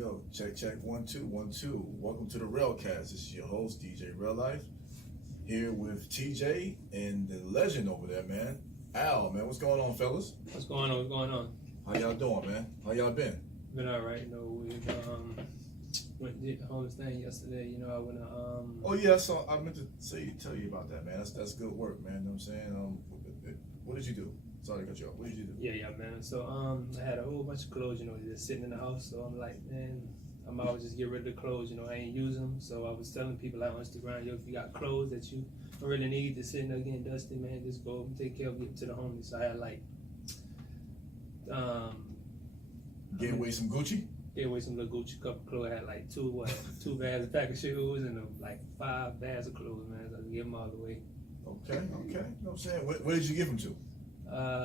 go. Check, check. 1, 2, 1, 2. Welcome to the Railcast. This is your host, DJ Real Life, here with TJ and the legend over there, man. Al, man. What's going on, fellas? What's going on? What's going on? How y'all doing, man? How y'all been? Been all right. You know, we went did the homeless thing yesterday. You know, I went Oh yeah, so I meant to tell you about that, man. That's good work, man. You know what I'm saying? What did you do? Sorry to cut you off. What did you do? Yeah, man. So I had a whole bunch of clothes, you know, just sitting in the house. So I'm like, man, I might always just get rid of the clothes. You know, I ain't using them. So I was telling people out on Instagram, yo, if you got clothes that you don't really need to sitting there getting dusty, man, just go and take care of it to the homeless. So I had like Get away some Gucci? Get away some little Gucci couple clothes. I had like two bags of pack of shoes and like 5 bags of clothes, man. So I give them all away. Okay. You know what I'm saying? Where did you give them to?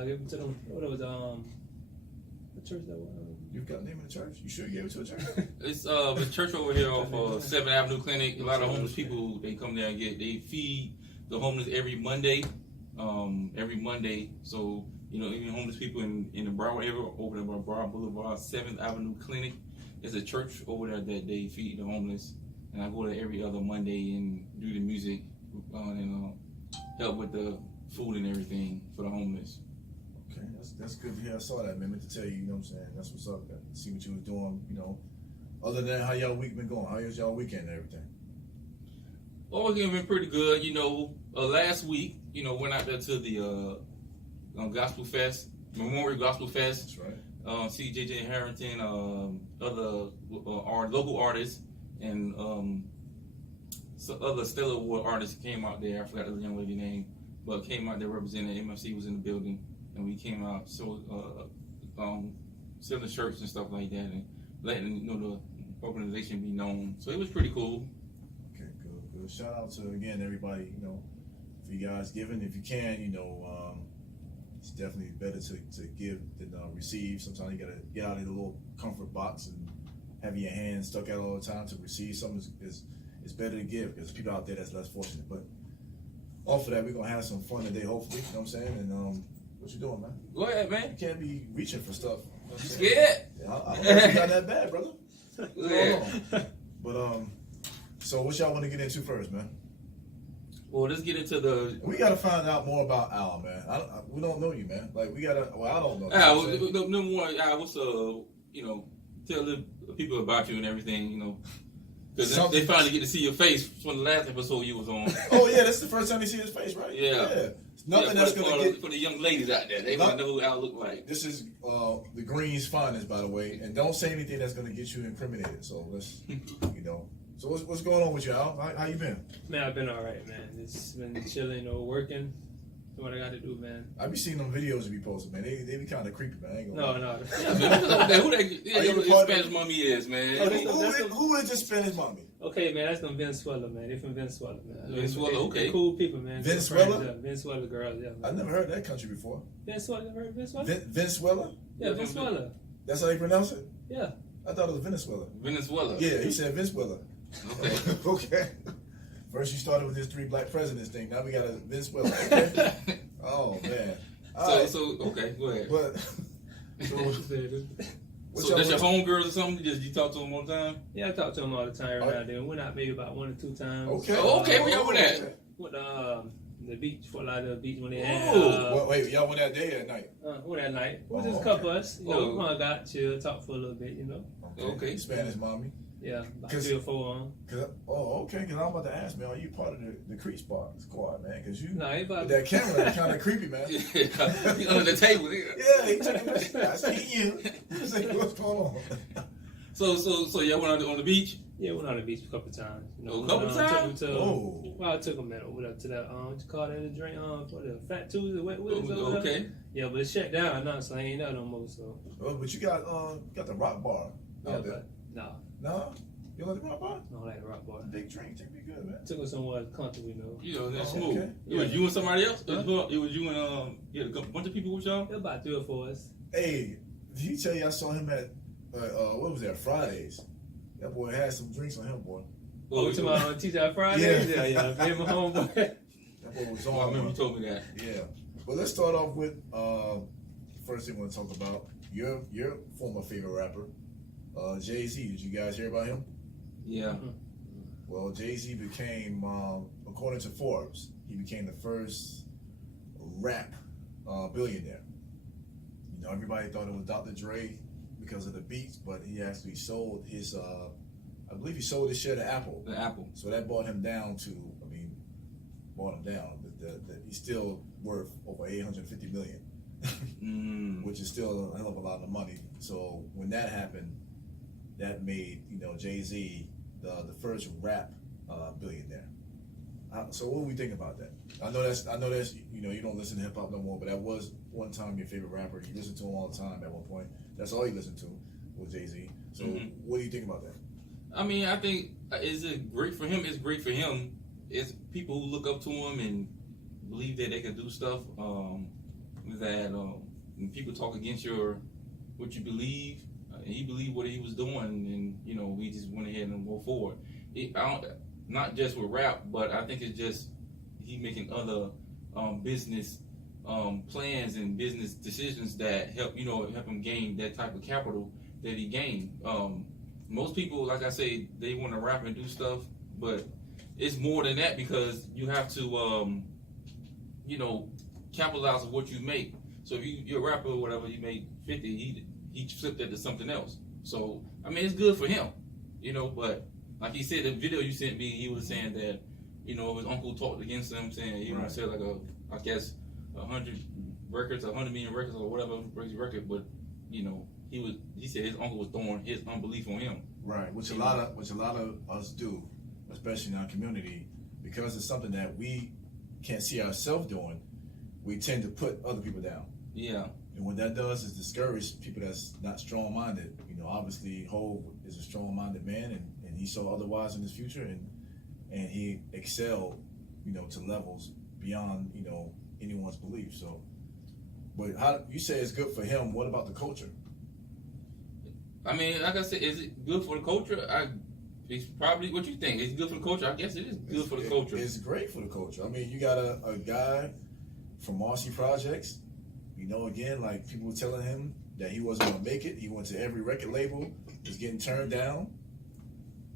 Give them to them. What was the church that was? You've got the name of the church? You sure you gave it to a church? It's the church over here off 7th Avenue Clinic. A lot of homeless people, they come there and they feed the homeless every Monday. So, you know, even homeless people in the Broward area, over there by Broward Boulevard, 7th Avenue Clinic. There's a church over there that they feed the homeless. And I go there every other Monday and do the music and help with the food and everything for the homeless. Okay, that's good to hear. I saw that, man. I meant to tell you, you know what I'm saying? That's what's up. See what you was doing, you know. Other than that, how y'all week been going? How was y'all weekend and everything? Well, weekend been pretty good. You know, last week, you know, went out there to the Gospel Fest, Memorial Gospel Fest. That's right. CJJ Harrington, other our local artists, and some other Stellar Award artists came out there. I forgot the young lady's name, but came out there representing. MFC was in the building, and we came out selling shirts and stuff like that, and letting the organization be known. So it was pretty cool. Okay, good. Shout out to again everybody. You know, for you guys giving, if you can, you know. It's definitely better to give than receive. Sometimes you gotta get out of the little comfort box and have your hands stuck out all the time. To receive something is better to give, because people out there that's less fortunate. But off of that, we're gonna have some fun today, hopefully. You know what I'm saying? And what you doing, man? Go ahead, man. You can't be reaching for stuff. You know what I'm You saying? scared? Yeah, I don't know if you got that bad, brother. Go ahead. But so what y'all want to get into first, man? Well, let's get into the. We gotta find out more about Al, man. We don't know you, man. Like we gotta. Well, I don't know. Al, number one, Al, what's you know, tell the people about you and everything, you know, because they finally get to see your face from the last episode you was on. Oh yeah, that's the first time they see his face, right? Yeah. Nothing that's gonna get for the young ladies out there. They want to know who Al look like. This is the Green's finest, by the way, and don't say anything that's gonna get you incriminated. So let's, you know. So what's going on with you, Al? How you been? Man, I've been all right, man. It's been chilling or working. That's what I got to do, man. I be seeing them videos you be posting, man. They be kind of creepy, man. I ain't gonna No. Yeah, man. Who that Spanish mommy is, man? Who is this Spanish mommy? Okay, man, that's them Venezuela, man. They from Venezuela, man. Venezuela, okay. They're cool people, man. Venezuela? Venezuela girls, yeah. Man. I've never heard that country before. Venezuela, never heard Venezuela? Venezuela? Yeah, Venezuela. That's how you pronounce it? Yeah. I thought it was Venezuela. Venezuela. Yeah, he said Venezuela. Okay. Okay. First you started with this 3 black presidents thing. Now we got a Venezuela. Okay. Oh man. So okay, go ahead. But so that's your homegirls or something? You talk to them all the time? Yeah, I talk to them all the time right now. They went out maybe about 1 or 2 times. Okay. Okay, where y'all went at? With the beach, Fort Lauderdale Beach when they had. Wait, y'all went that day or at night? Went that night. It was just a couple of us. You know, we got chill, talk for a little bit. You know. Okay. Spanish mommy. Yeah, about 3 or 4 on. Okay. Because I'm about to ask, man, are you part of the Creep Squad, man? Because you, with that camera is kind of creepy, man. Yeah, under the table there. Yeah, he took it. I see you. I say, what's going on? So y'all went on the beach? Yeah, went on the beach a couple times. You know, a couple times? I took them over to that, what you call that, the drink, for the Fat Tuesday, Wet Willies over there. Okay. Yeah, but it's shut down now, so I ain't there no more, so. Oh, but you got the Rock Bar out there. No. No? You don't like the Rock Bar? I don't like the Rock Bar. Big drink, take me good, man. Took us somewhere comfortable, you know. You know, that's smooth. Okay. It was you and somebody else? It was you and a bunch of people with y'all? It was about 3 or 4 of us. Hey, did he tell you I saw him at, what was that, Fridays? That boy had some drinks on him, boy. Oh, to my teacher Fridays? Yeah. Me and my homeboy. That boy was on. I remember you told me that. Yeah. Well, let's start off with, first thing I want to talk about, your former favorite rapper, Jay-Z, did you guys hear about him? Yeah. Well, Jay-Z became, according to Forbes, he became the first rap billionaire. You know, everybody thought it was Dr. Dre because of the beats, but he actually sold his, I believe he sold his share to Apple. The Apple. So that brought him down to, he's still worth over 850 million, which is still a hell of a lot of money. So when that happened, that made, you know, Jay-Z the first rap billionaire. So what do we think about that? I know that's you know, you don't listen to hip hop no more, but that was one time your favorite rapper. You listened to him all the time at one point. That's all you listened to was Jay-Z. So what do you think about that? I mean, I think is it great for him? It's great for him. It's people who look up to him and believe that they can do stuff. That when people talk against what you believe, and he believed what he was doing, and you know, he just went ahead and go forward. Not just with rap, but I think it's just he making other business plans and business decisions that help him gain that type of capital that he gained. Most people, like I say, they want to rap and do stuff, but it's more than that because you have to, capitalize on what you make. So if you're a rapper or whatever, you make 50, he flipped that to something else. So, I mean, it's good for him, but like he said, the video you sent me, he was saying that, his uncle talked against him, saying he would sell like 100 records, 100 million records or whatever record, but, he said his uncle was throwing his unbelief on him. Right, which a lot of us do, especially in our community, because it's something that we can't see ourselves doing. We tend to put other people down. Yeah. And what that does is discourage people that's not strong-minded. Obviously, Hov is a strong-minded man, and he saw otherwise in his future, and he excelled, to levels beyond, anyone's belief. So, but how you say it's good for him? What about the culture? I mean, like I said, is it good for the culture? It's probably what you think. It's good for the culture. I guess it is good for the culture. It's great for the culture. I mean, you got a guy from Marcy Projects. Again, like people were telling him that he wasn't going to make it. He went to every record label, was getting turned down.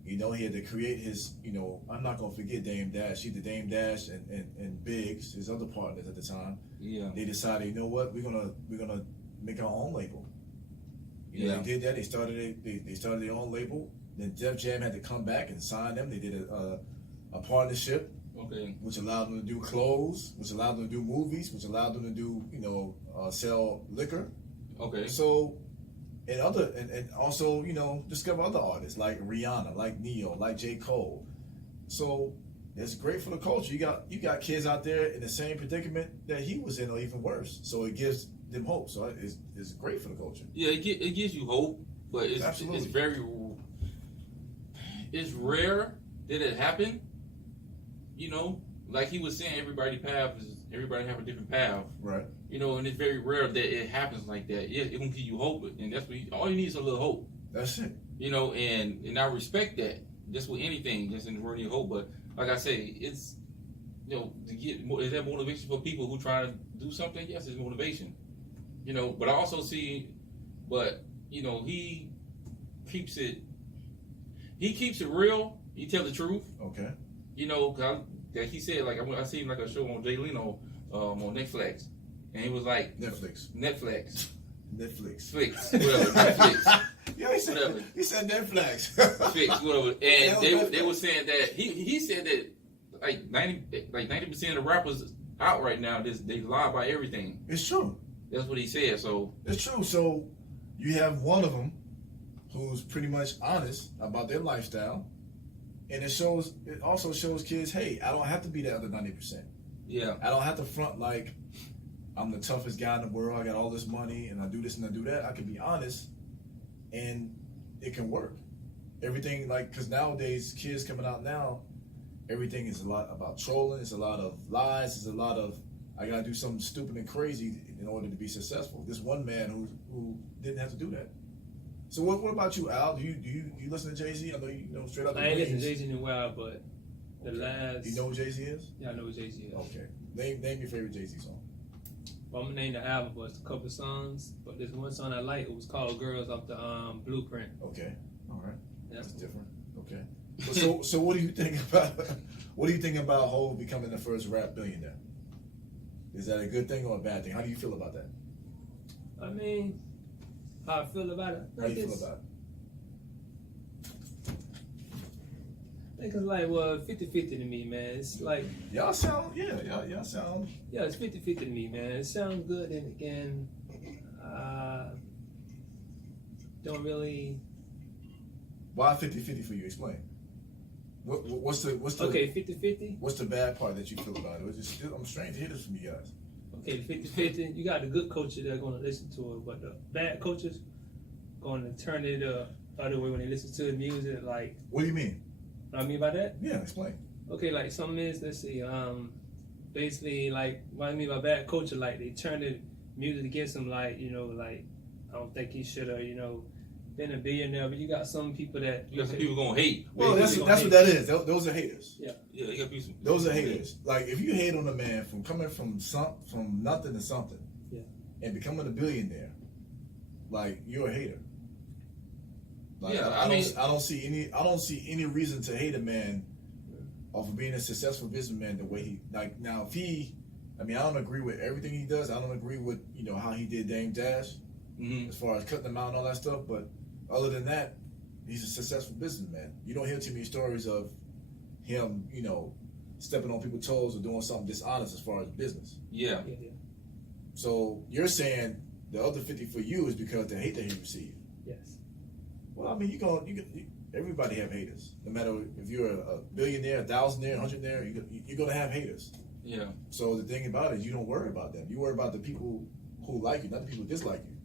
He had to create his, I'm not going to forget Dame Dash. He did Dame Dash and Biggs, his other partners at the time. Yeah. They decided, you know what, we're gonna make our own label. They did that. They started their own label. Then Def Jam had to come back and sign them. They did a partnership. Okay. Which allowed them to do clothes, which allowed them to do movies, which allowed them to do, sell liquor. Okay. So, and also, discover other artists like Rihanna, like Neo, like J. Cole. So it's great for the culture. You got kids out there in the same predicament that he was in, or even worse. So it gives them hope. So it's great for the culture. Yeah, it gives you hope, but it's rare that it happen. Like he was saying, everybody have a different path. Right. And it's very rare that it happens like that. Yeah, it can give you hope, and that's all you need is a little hope. That's it. And I respect that. Just with anything, just in the word of hope. But like I say, it's to get is that motivation for people who try to do something? Yes, it's motivation. But I also see, he keeps it real. He tells the truth. Okay. That he said, like I seen like a show on Jay Leno on NetFlax, and he was like Netflix, whatever, Netflix. Yeah, he said Netflix. Fix, whatever. And they were saying that he said that like 90% of rappers out right now, they lie about everything. It's true. That's what he said. So it's true. So you have one of them who's pretty much honest about their lifestyle. And it also shows kids, hey, I don't have to be the other 90%. Yeah. I don't have to front like I'm the toughest guy in the world. I got all this money and I do this and I do that. I can be honest and it can work. Everything because nowadays kids coming out now, everything is a lot about trolling. It's a lot of lies. It's a lot of, I got to do something stupid and crazy in order to be successful. This one man who didn't have to do that. So what about you, Al? Do you listen to Jay-Z? I know you know straight out the I ain't listened to Jay-Z in a while, but the last... You know who Jay-Z is? Yeah, I know who Jay-Z is. Okay. Name your favorite Jay-Z song. Well, I'm gonna name the album, but it's a couple songs. But there's one song I like. It was called "Girls" off the Blueprint. Okay, all right, that's That's different. Okay, so what do you think about Hov becoming the first rap billionaire? Is that a good thing or a bad thing? How do you feel about that? I mean, how I feel about it. How do you feel about it? I think it's like 50-50 to me, man. It's like Y'all sound, y'all sound. yeah, it's 50-50 to me, man. It sounds good, and again, don't really. Why 50-50 for you? Explain. What's the Okay, 50-50. What's the bad part that you feel about it? I'm strange to hear this from you guys. Okay, 50-50. You got the good coaches that are going to listen to it, but the bad coaches going to turn it the other way when they listen to the music. Like, What do you mean? what I mean by that? Yeah, explain. Okay, like some is, let's see, basically like what I mean by bad culture, like they turn the music against him, like, you know, like I don't think he should have, you know, been a billionaire. But you got some people that You got some people gonna hate. Well, that's what that is. Those are haters. Yeah, you got people. Those are haters. Like if you hate on a man from coming from nothing to something, Yeah. and becoming a billionaire, like you're a hater. Like, Yeah, I don't see any reason to hate a man off of being a successful businessman the way he like now. If he, I mean, I don't agree with everything he does. I don't agree with how he did Dame Dash as far as cutting them out and all that stuff. But other than that, he's a successful businessman. You don't hear too many stories of him, stepping on people's toes or doing something dishonest as far as business. Yeah. So you're saying the other 50 for you is because the hate that he received. Yes. Well, I mean, everybody have haters. No matter if you're a billionaire, a thousandaire, a hundredaire, you're gonna have haters. Yeah. So the thing about it is you don't worry about them. You worry about the people who like you, not the people who dislike you.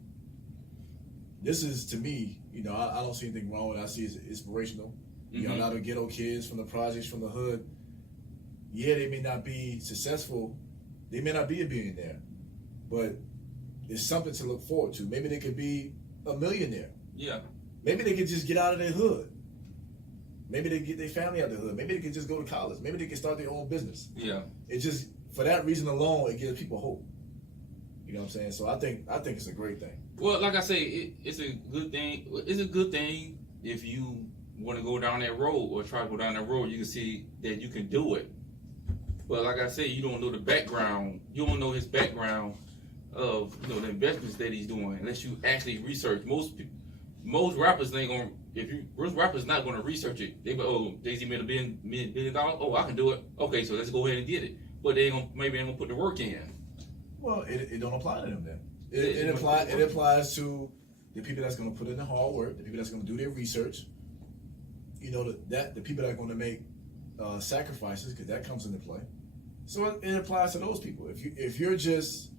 This is, to me, I don't see anything wrong with it. I see it as inspirational. A lot of ghetto kids from the projects, from the hood, yeah, they may not be successful. They may not be a billionaire, but it's something to look forward to. Maybe they could be a millionaire. Yeah. Maybe they could just get out of their hood. Maybe they get their family out of the hood. Maybe they could just go to college. Maybe they can start their own business. Yeah. It just, for that reason alone, it gives people hope. You know what I'm saying? So I think it's a great thing. Well, like I say, it's a good thing. It's a good thing if you want to go down that road or try to go down that road. You can see that you can do it. But like I say, you don't know the background. You don't know his background of the investments that he's doing unless you actually research. Most rappers ain't gonna. Most rappers not gonna research it. They go, oh, Jay-Z made $1 billion. Oh, I can do it. Okay, so let's go ahead and get it. But maybe ain't gonna put the work in. Well, it don't apply to them then. It applies to the people that's gonna put in the hard work, the people that's gonna do their research. The people that are gonna make sacrifices, because that comes into play. So it applies to those people. If you're just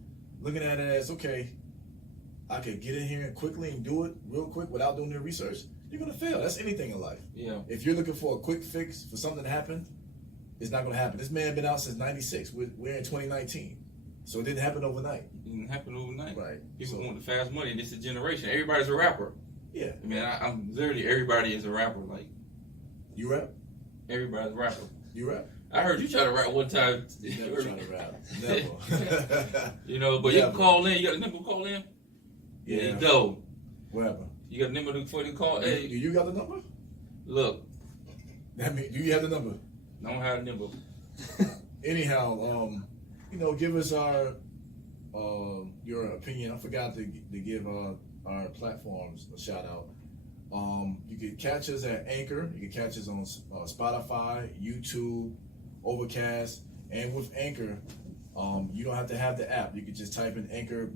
looking at it as, okay, I could get in here quickly and do it real quick without doing the research, you're gonna fail. That's anything in life. Yeah. If you're looking for a quick fix for something to happen, it's not gonna happen. This man been out since '96. We're in 2019, so it didn't happen overnight. It didn't happen overnight. Right. People want the fast money. This is a generation. Everybody's a rapper. Yeah. I mean, I'm literally everybody is a rapper. Like You rap? everybody's a rapper. You rap? I heard you try to rap one time. Never try to rap. Never. But you can call in. You got a number to call in? Yeah. You go. What happened? You got a number for you to call? Hey, Do you got the number? look, Do you have the number? I don't have a number. Anyhow, give us your opinion. I forgot to give our platforms a shout out. You can catch us at Anchor. You can catch us on Spotify, YouTube, Overcast, and with Anchor, you don't have to have the app. You can just type in Anchor/the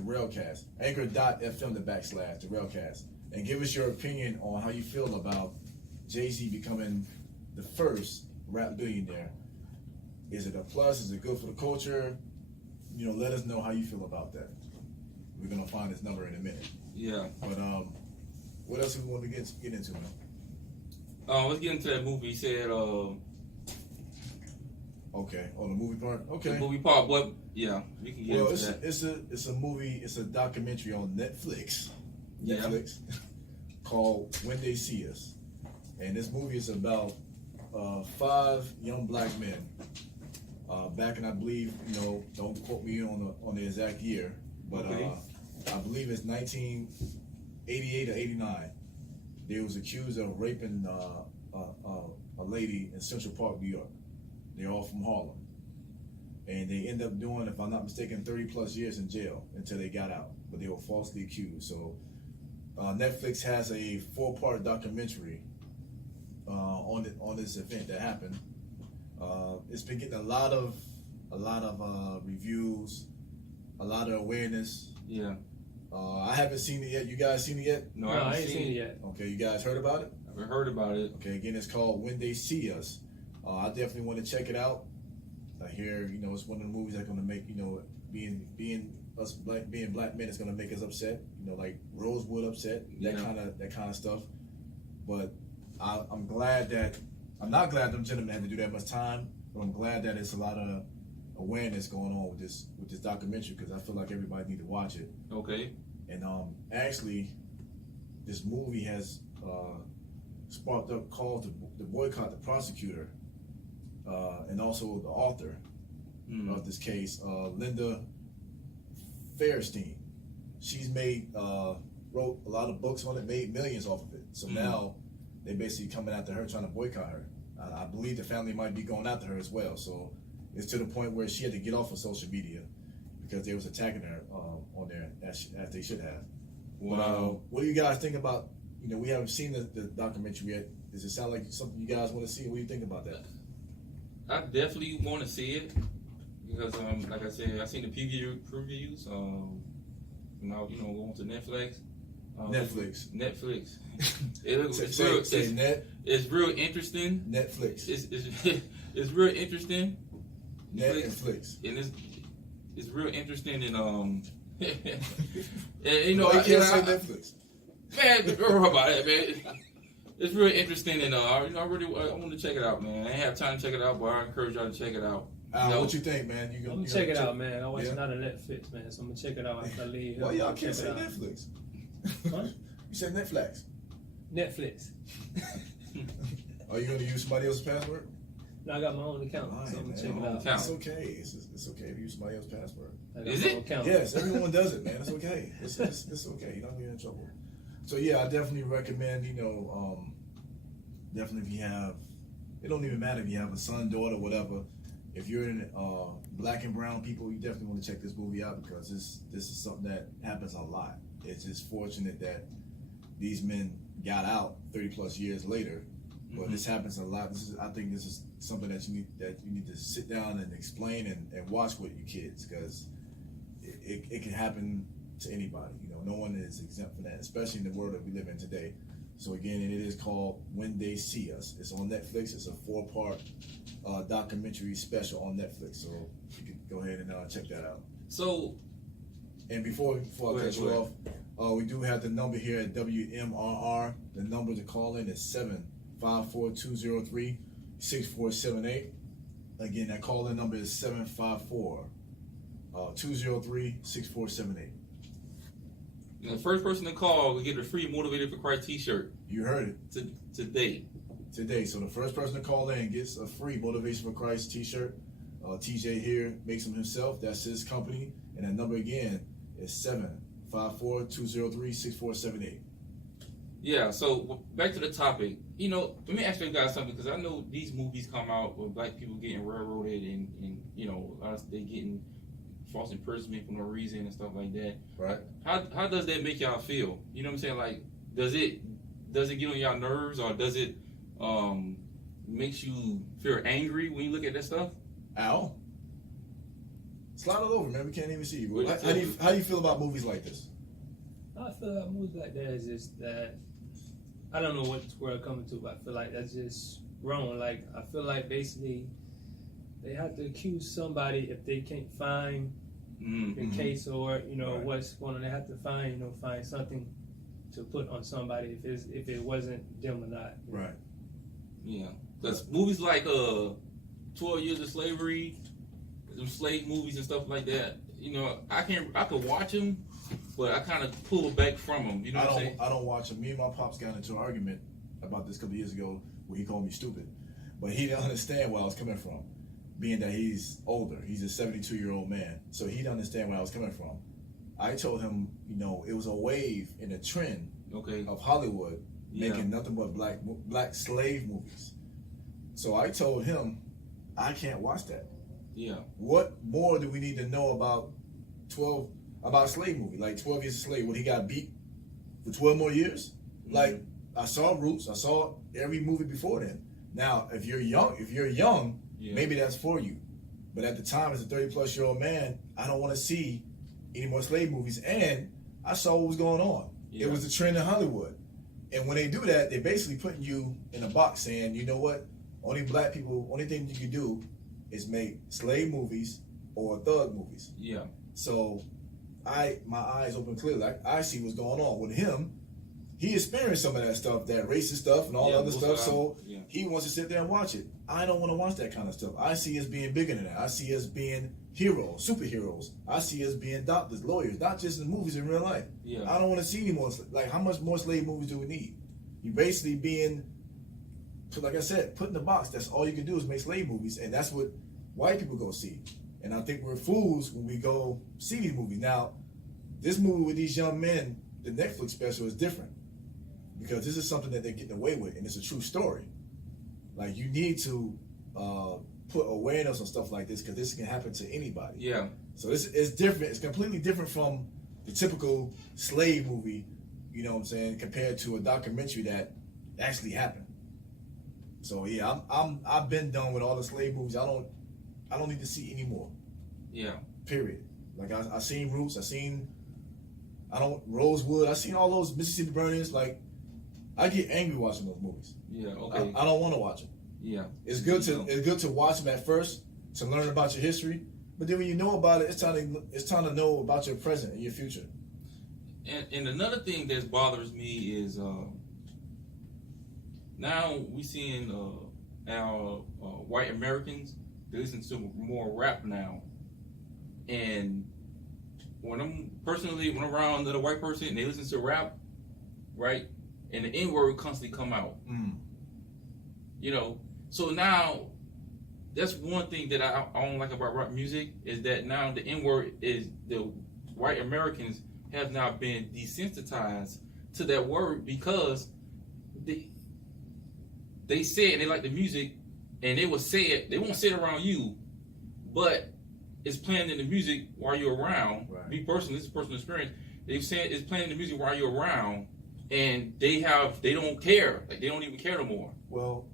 Railcast, Anchor.fm /the Railcast, and give us your opinion on how you feel about Jay-Z becoming the first rap billionaire. Is it a plus? Is it good for the culture? Let us know how you feel about that. We're gonna find his number in a minute. Yeah. But what else do we want to get into, man? Let's get into that movie. He said, Okay. Oh, the movie part. Okay. the movie part. What? Yeah, we can get into that. It's a movie. It's a documentary on Netflix. Yeah. Netflix called When They See Us, and this movie is about 5 young black men back in, I believe, don't quote me on the exact year, but Okay. I believe it's 1988 or 89. They was accused of raping a lady in Central Park, New York. They're all from Harlem, and they end up doing, if I'm not mistaken, 30 plus years in jail until they got out, but they were falsely accused. So Netflix has a 4-part documentary on this event that happened. It's been getting a lot of reviews, a lot of awareness. Yeah. I haven't seen it yet. You guys seen it yet? No, I I ain't haven't seen it yet. Okay, you guys heard about it? I haven't heard about it. Okay, again, it's called When They See Us. I definitely want to check it out. I hear, it's one of the movies that's going to make, being black men is going to make us upset. Like Rosewood upset, that kind of stuff. But I'm glad that I'm not glad them gentlemen had to do that much time, but I'm glad that it's a lot of awareness going on with this documentary, because I feel like everybody need to watch it. Okay. And actually, this movie has sparked up calls to boycott the prosecutor and also the author of this case, Linda Fairstein. She's wrote a lot of books on it, made millions off of it. So now they basically coming after her, trying to boycott her. I believe the family might be going after her as well. So it's to the point where she had to get off of social media because they was attacking her on there as they should have. Wow. But, what do you guys think about? We haven't seen the documentary yet. Does it sound like something you guys want to see? What do you think about that? I definitely want to see it because, like I said, I seen the previews. Now going to Netflix. Netflix. It's real interesting. Netflix. It's real interesting. Netflix. And it's real interesting and and I can't say Netflix. Man, don't worry about it, man. It's real interesting and I want to check it out, man. I ain't have time to check it out, but I encourage y'all to check it out. What you think, man? I'm gonna check it out, man. I watch it on Netflix, man, so I'm gonna check it out after I leave. Well, y'all can't say Netflix. Huh? You said Netflix. Netflix. Are you going to use somebody else's password? No, I got my own account, so I'm gonna check it out. It's okay. It's okay to use somebody else's password. Is it? Yes, everyone does it, man. It's okay. It's okay. You're not getting in trouble. So yeah, I definitely recommend. Definitely if you have, it don't even matter if you have a son, daughter, whatever. If you're in black and brown people, you definitely want to check this movie out because this is something that happens a lot. It's just fortunate that these men got out 30 plus years later, but this happens a lot. I think this is something that you need to sit down and explain and watch with your kids because it can happen to anybody. No one is exempt from that, especially in the world that we live in today. So again, it is called When They See Us. It's on Netflix. It's a 4-part documentary special on Netflix. So you can go ahead and check that out. So, and before I cut you off, we do have the number here at WMRR. The number to call in is 754-203-6478. Again, that call-in number is 754-203-6478. the first person to call will get a free Motivated for Christ t-shirt. You heard it. Today. So the first person to call in gets a free Motivation for Christ t-shirt. TJ here makes them himself. That's his company. And that number again is 754-203-6478. Yeah, so back to the topic. Let me ask you guys something because I know these movies come out with black people getting railroaded and they getting false imprisonment for no reason and stuff like that. Right. How does that make y'all feel? You know what I'm saying? Like, does it get on y'all nerves or does it makes you feel angry when you look at that stuff? Al, slide it over, man. We can't even see you. How do you feel about movies like this? I feel like movies like that is just that I don't know what we're coming to, but I feel like that's just wrong. Like I feel like basically they have to accuse somebody if they can't find the case or what's going on. They have to find something to put on somebody if it wasn't them or not. Right. Yeah, because movies like 12 Years of Slavery, them slave movies and stuff like that. I could watch them, but I kind of pull back from them. You know what I'm saying? I don't watch them. Me and my pops got into an argument about this a couple of years ago where he called me stupid, but he didn't understand where I was coming from. being that he's older, he's a 72-year-old man, so he didn't understand where I was coming from. I told him, it was a wave in a trend of Hollywood making nothing but black slave movies. So I told him, I can't watch that. Yeah. What more do we need to know about a slave movie? Like 12 Years a Slave, when he got beat for 12 more years? Mm-hmm. Like, I saw Roots, I saw every movie before then. Now, if you're young, maybe that's for you. But at the time, as a 30-plus-year-old man, I don't want to see any more slave movies. And I saw what was going on. Yeah. It was a trend in Hollywood. And when they do that, they're basically putting you in a box saying, you know what? Only black people, only thing you can do is make slave movies or thug movies. Yeah. So my eyes open clearly. I see what's going on with him. He experienced some of that stuff, that racist stuff and all other stuff. So he wants to sit there and watch it. I don't want to watch that kind of stuff. I see us being bigger than that. I see us being heroes, superheroes. I see us being doctors, lawyers, not just in movies, in real life. Yeah. I don't want to see any more. Like, how much more slave movies do we need? You basically being, like I said, put in the box. That's all you can do is make slave movies, and that's what white people go see. And I think we're fools when we go see these movies. Now, this movie with these young men, the Netflix special, is different because this is something that they're getting away with, and it's a true story. Like, you need to put awareness on stuff like this because this can happen to anybody. Yeah. So it's different. It's completely different from the typical slave movie, you know what I'm saying, compared to a documentary that actually happened. So yeah, I've been done with all the slave movies. I don't need to see any more. Yeah. Period. Like I seen Roots. Rosewood. I seen all those Mississippi Burnings. Like, I get angry watching those movies. Yeah. Okay. I don't want to watch them. Yeah. It's good to watch them at first to learn about your history, but then when you know about it, it's time to know about your present and your future. And another thing that bothers me is now we seeing our white Americans, they listen to more rap now, and when I'm around another white person and they listen to rap, right, and the N-word constantly come out, so now that's one thing that I don't like about rap music is that now the N-word is the white Americans have now been desensitized to that word because they say it, they like the music, and they will say it. They won't say it around you, but it's playing in the music while you're around. Right. Me personally, this is personal experience. They've said it's playing in the music while you're around, and they don't care. Like, they don't even care no more. Well,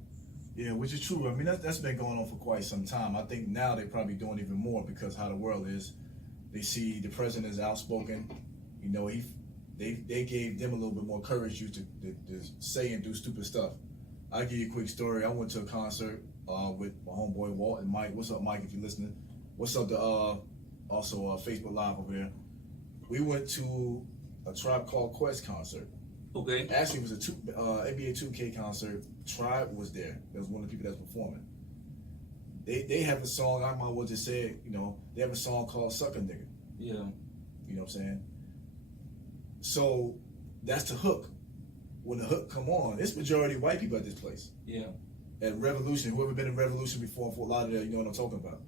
yeah, which is true. I mean, that's been going on for quite some time. I think now they're probably doing even more because how the world is. They see the president is outspoken. They gave them a little bit more courage to say and do stupid stuff. I'll give you a quick story. I went to a concert with my homeboy Walt and Mike. What's up, Mike, if you're listening? What's up to also Facebook Live over there? We went to a Tribe Called Quest concert. Okay. Actually, it was a NBA 2K concert. Tribe was there. That was one of the people that's performing. They have a song, I might well just say it, they have a song called Sucker Nigga. Yeah. You know what I'm saying? So that's the hook. When the hook come on, it's majority white people at this place. Yeah. At Revolution, whoever been in Revolution before in Fort Lauderdale, you know what I'm talking about.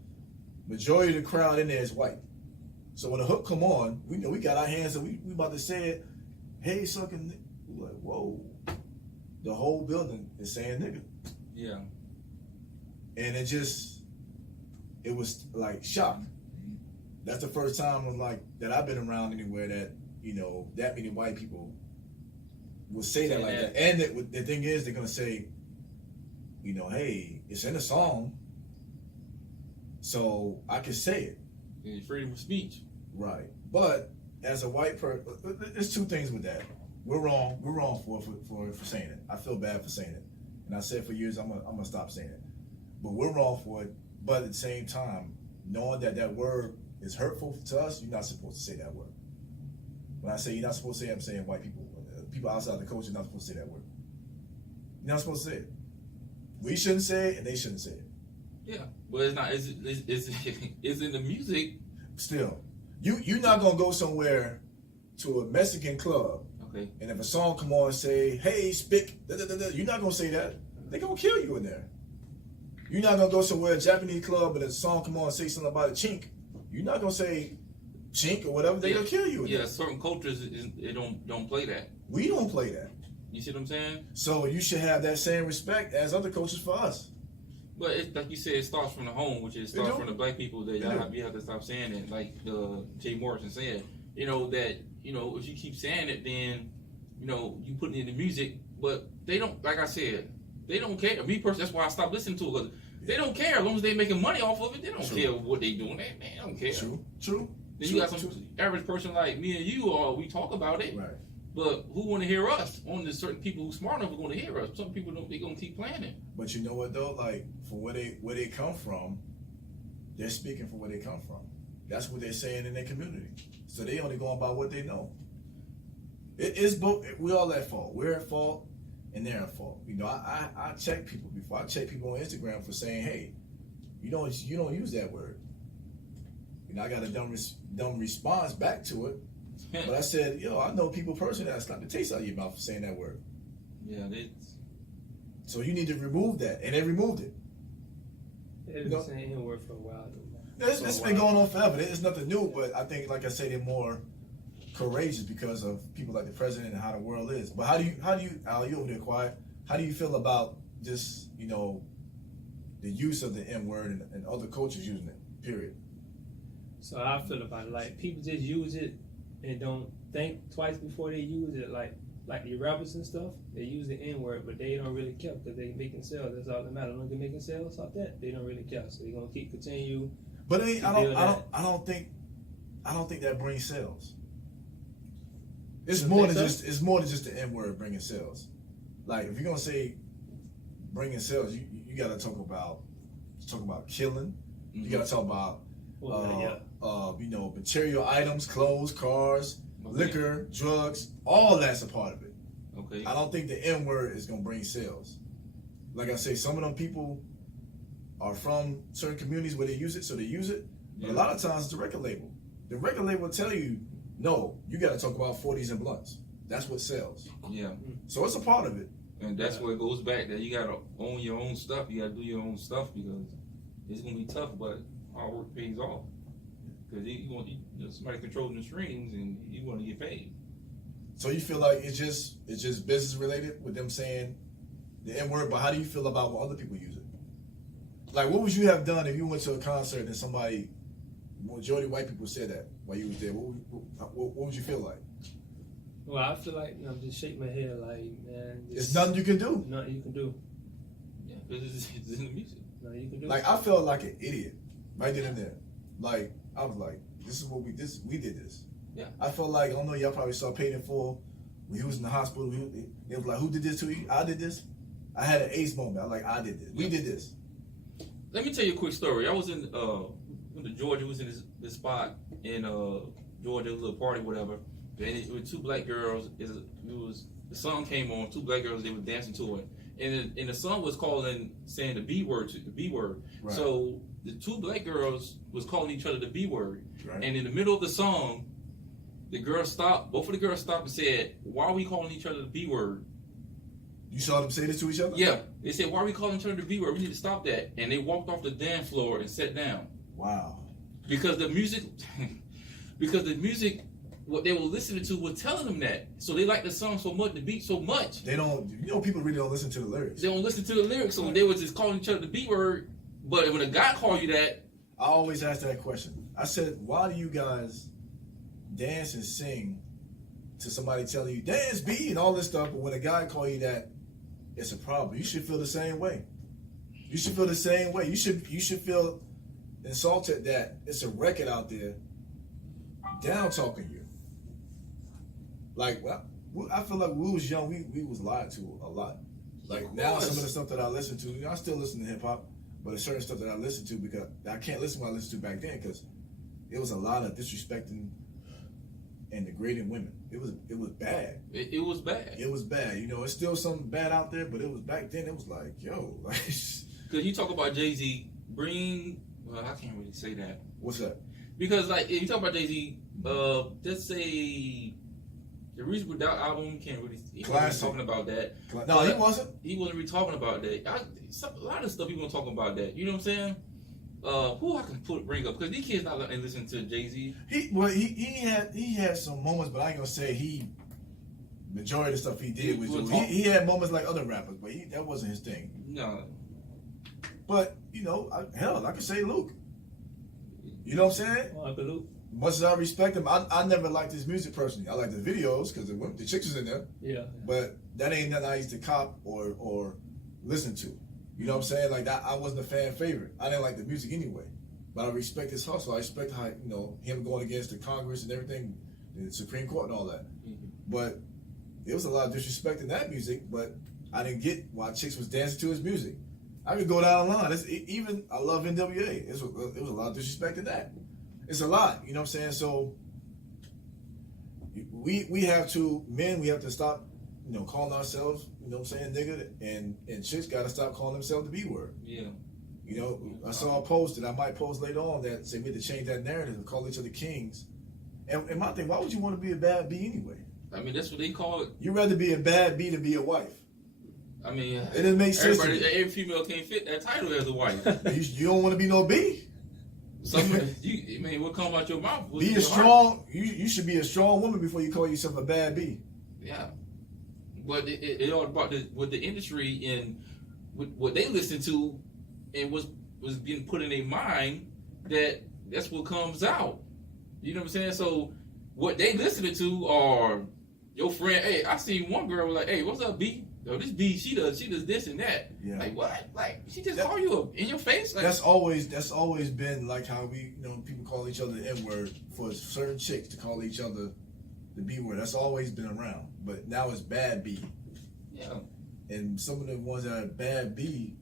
Majority of the crowd in there is white. So when the hook come on, we got our hands and we about to say it. Hey, sucker nigga. We're like, whoa. The whole building is saying nigga. Yeah. And it was like shock. That's the first time that I've been around anywhere that, that many white people will say that like that. And the thing is, they're going to say, hey, it's in the song, so I can say it. And freedom of speech. Right. But as a white person, there's two things with that. We're wrong. We're wrong for saying it. I feel bad for saying it. And I said for years, I'm gonna stop saying it. But we're wrong for it. But at the same time, knowing that word is hurtful to us, you're not supposed to say that word. When I say you're not supposed to say it, I'm saying white people. People outside the culture are not supposed to say that word. You're not supposed to say it. We shouldn't say it, and they shouldn't say it. Yeah, but it's not. It's in the music. Still, you're not gonna go somewhere to a Mexican club. Okay. And if a song come on and say, "Hey, spick," you're not gonna say that. They're gonna kill you in there. You're not gonna go somewhere, a Japanese club, and a song come on and say something about a chink. You're not gonna say chink or whatever. They'll kill you. Yeah, certain cultures they don't play that. We don't play that. You see what I'm saying? So you should have that same respect as other cultures for us. But like you said, it starts from the home, which is starts from the black people. That you have to stop saying it. Like Jay Morrison said, that if you keep saying it, then you put it in the music. But they don't. Like I said, they don't care. Me personally, that's why I stopped listening to it. Cause they don't care as long as they making money off of it. They don't care what they doing. They don't care. True. Then you got some average person like me and you, or we talk about it. Right. But who want to hear us? Only certain people who smart enough are going to hear us. Some people don't. They gonna keep playing it. But you know what though? Like for where they come from, they're speaking from where they come from. That's what they're saying in their community. So they only going by what they know. It is both. We all at fault. We're at fault, and they're at fault. I check people before. I check people on Instagram for saying, "Hey, you don't use that word." I got a dumb response back to it. But I said, I know people personally that slap the taste out of your mouth for saying that word. Yeah, so you need to remove that, and they removed it. They've been saying N-word for a while. It's been going on forever. It's nothing new, but I think, like I say, they're more courageous because of people like the president and how the world is. But how do you, Al, you over there quiet? How do you feel about just, the use of the N-word and other cultures using it? Period. So I feel about it, like people just use it and don't think twice before they use it. Like the rappers and stuff, they use the N-word, but they don't really care because they making sales. That's all that matters. As long as they're making sales off that, they don't really care. So they're gonna continue. But I don't think that brings sales. It's more than just the N-word bringing sales. Like if you're gonna say bringing sales, you gotta talk about killing. Mm-hmm. You gotta talk about material items, clothes, cars, liquor, drugs, all that's a part of it. Okay. I don't think the N-word is gonna bring sales. Like I say, some of them people are from certain communities where they use it, so they use it. But a lot of times it's the record label. The record label will tell you, no, you gotta talk about 40s and blunts. That's what sells. Yeah. So it's a part of it. And that's where it goes back that you gotta own your own stuff. You gotta do your own stuff because it's gonna be tough, but hard work pays off. Because somebody controlling the strings and you want to get paid. So you feel like it's just business related with them saying the N-word, but how do you feel about when other people use it? Like, what would you have done if you went to a concert and somebody, majority white people said that while you was there? What would you feel like? Well, I feel like I'm just shaking my head like, man. There's nothing you can do. Nothing you can do. Yeah, because it's in the music. Nothing you can do. Like, I felt like an idiot right then and there. Like, I was like, this is what we did this. Yeah. I felt like, I don't know, y'all probably saw Paid in Full when he was in the hospital. They was like, who did this to you? I did this. I had an ace moment. I was like, I did this. We did this. Let me tell you a quick story. I was in Georgia. Was in this spot in Georgia. It was a party, whatever. And it was two black girls. The song came on. Two black girls. They were dancing to it, and the song was saying the B word. Right. So the two black girls was calling each other the B word. Right. And in the middle of the song, the girls stopped. Both of the girls stopped and said, "Why are we calling each other the B word?" You saw them say this to each other? Yeah. They said, "Why are we calling each other the B word? We need to stop that." And they walked off the dance floor and sat down. Wow. Because the music, what they were listening to was telling them that. So they liked the song so much, the beat so much. They don't, people really don't listen to the lyrics. They don't listen to the lyrics, so they were just calling each other the B word. But when a guy called you that, I always ask that question. I said, why do you guys dance and sing to somebody telling you dance B and all this stuff, but when a guy call you that, it's a problem. You should feel the same way. You should feel the same way. You should feel insulted that it's a record out there down talking you. Like, I feel like when we was young, we was lied to a lot. Like now, some of the stuff that I listen to, I still listen to hip hop, but there's certain stuff that I listen to because I can't listen to what I listened to back then because it was a lot of disrespecting and degrading women. It was bad. It was bad. It was bad. It's still something bad out there, but it was back then. It was like, yo, like. Because you talk about Jay-Z, well, I can't really say that. What's that? Because like if you talk about Jay-Z, let's say The Reasonable Doubt album can't really. He wasn't Classic. talking about that. No, he wasn't. He wasn't really talking about that. A lot of stuff he wasn't talking about that. You know what I'm saying? Who I can bring up because these kids not letting listen to Jay-Z. He had some moments, but I ain't gonna say majority of the stuff he did was he had moments like other rappers, but that wasn't his thing. No. But I could say Luke. You know what I'm saying? Uncle Luke. Much as I respect him, I never liked his music personally. I liked the videos because the chicks was in there. Yeah. But that ain't nothing I used to cop or listen to. You know what I'm saying? Like that, I wasn't a fan favorite. I didn't like the music anyway. But I respect his hustle. I respect how him going against the Congress and everything, the Supreme Court and all that. Mm-hmm. But there was a lot of disrespect in that music. But I didn't get why chicks was dancing to his music. I could go down the line. Even I love NWA. It was a lot of disrespect in that. It's a lot. You know what I'm saying? So we have to stop. Calling ourselves, you know what I'm saying, nigga, and chicks got to stop calling themselves the B word. Yeah. I saw a post that I might post later on that said we had to change that narrative and call each other kings. And my thing, why would you want to be a bad B anyway? I mean, that's what they call it. You'd rather be a bad B than be a wife. I mean, it doesn't make sense. Every female can't fit that title as a wife. You don't want to be no B. What comes out your mouth? Be a strong. You should be a strong woman before you call yourself a bad B. Yeah. But it all about with the industry and what they listen to and was being put in their mind that's what comes out. You know what I'm saying? So what they listening to are your friend. Hey, I seen one girl was like, "Hey, what's up, B? Yo, this B, she does this and that." Yeah. Like what? Like she just call you up in your face. Like, that's always been like how we people call each other the N-word for certain chicks to call each other the B word. That's always been around, but now it's bad B. Yeah. And some of the ones that are bad B,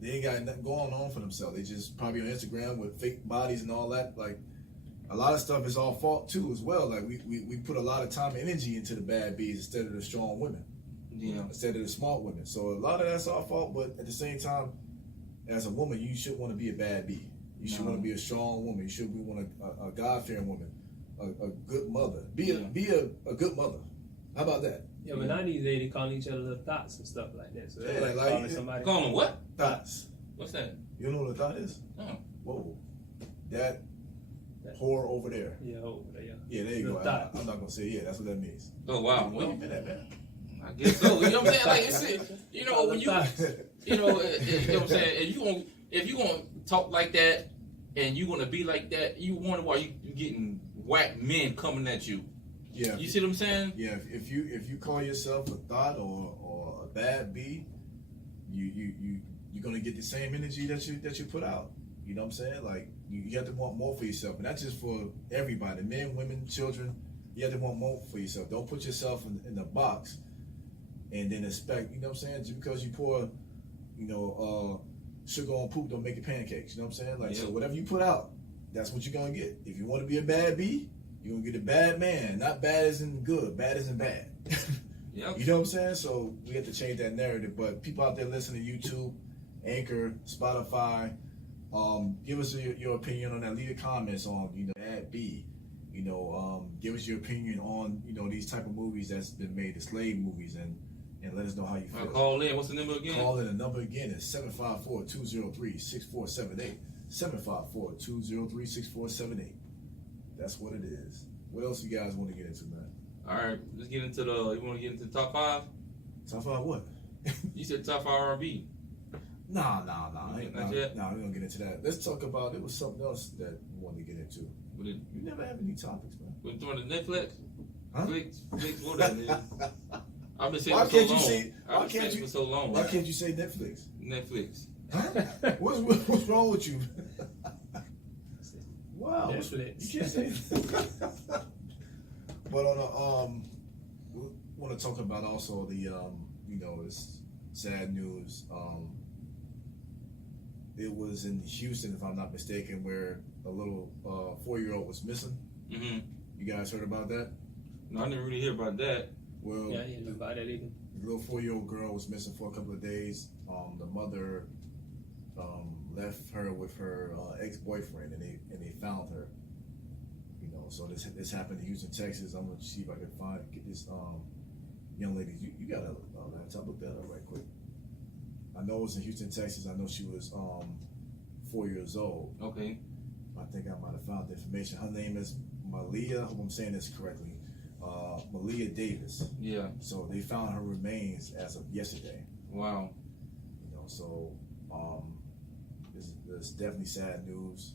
they ain't got nothing going on for themselves. They just probably on Instagram with fake bodies and all that. Like a lot of stuff is all fault too as well. Like we put a lot of time and energy into the bad Bs instead of the strong women. Yeah. Instead of the smart women. So a lot of that's our fault, but at the same time, as a woman, you should want to be a bad B. You should want to be a strong woman. You should want a God-fearing woman, a good mother. Be a good mother. How about that? Yeah, but now these days they call each other little thoughts and stuff like that. So they're like calling somebody. Call them what? Thoughts. What's that? You don't know what a thought is? No. Whoa. That whore over there. Yeah, over there, yeah. Yeah, there you Little go. thought. I'm not gonna say that's what that means. Oh wow. Where you been at, man? I guess so. You know what I'm saying? Like it's when you what I'm saying. If you gonna talk like that and you gonna be like that, you wonder why you getting whack men coming at you. Yeah. You see what I'm saying? Yeah. If you call yourself a thought or a bad B, you're gonna get the same energy that you put out. You know what I'm saying? Like you have to want more for yourself, and not just for everybody, men, women, children. You have to want more for yourself. Don't put yourself in the box and then expect. You know what I'm saying? Just because you pour, sugar on poop, don't make it pancakes. You know what I'm saying? Like So whatever you put out, that's what you're gonna get. If you want to be a bad B, you're gonna get a bad man. Not bad as in good, bad as in bad. Yep. You know what I'm saying? So we have to change that narrative. But people out there listening to YouTube, Anchor, Spotify, give us your opinion on that. Leave your comments on bad B. Give us your opinion on these type of movies that's been made, the slave movies, and let us know how you feel. Call in. What's the number again? Call in. The number again is 754-203-6478. 754-203-6478. That's what it is. What else you guys want to get into, man? All right, let's get into you want to get into the top 5? Top 5 what? You said top 5 R&B. Nah. Not We don't get into that. Let's talk about, it was something else that we wanted to get into. You never have any topics, man. We're doing the Netflix? Huh? Flix, whatever it is. I've been saying Why it can't for you so long. say? For so long. Why can't you say Netflix? Netflix. Huh? What's wrong with you? Wow. Netflix. You can't say. But on we want to talk about also the this sad news. It was in Houston, if I'm not mistaken, where a little 4-year-old was missing. Mm-hmm. You guys heard about that? No, I didn't really hear about that. Well, Yeah, I didn't know about that either. the little 4-year-old girl was missing for a couple of days. The mother left her with her ex-boyfriend, and they found her. So this happened in Houston, Texas. I'm gonna see if I can get this young lady. You got a laptop? Look that up right quick. I know it was in Houston, Texas. I know she was 4 years old. Okay. I think I might have found the information. Her name is Maleah. I hope I'm saying this correctly. Maleah Davis. Yeah. So they found her remains as of yesterday. Wow. So it's definitely sad news.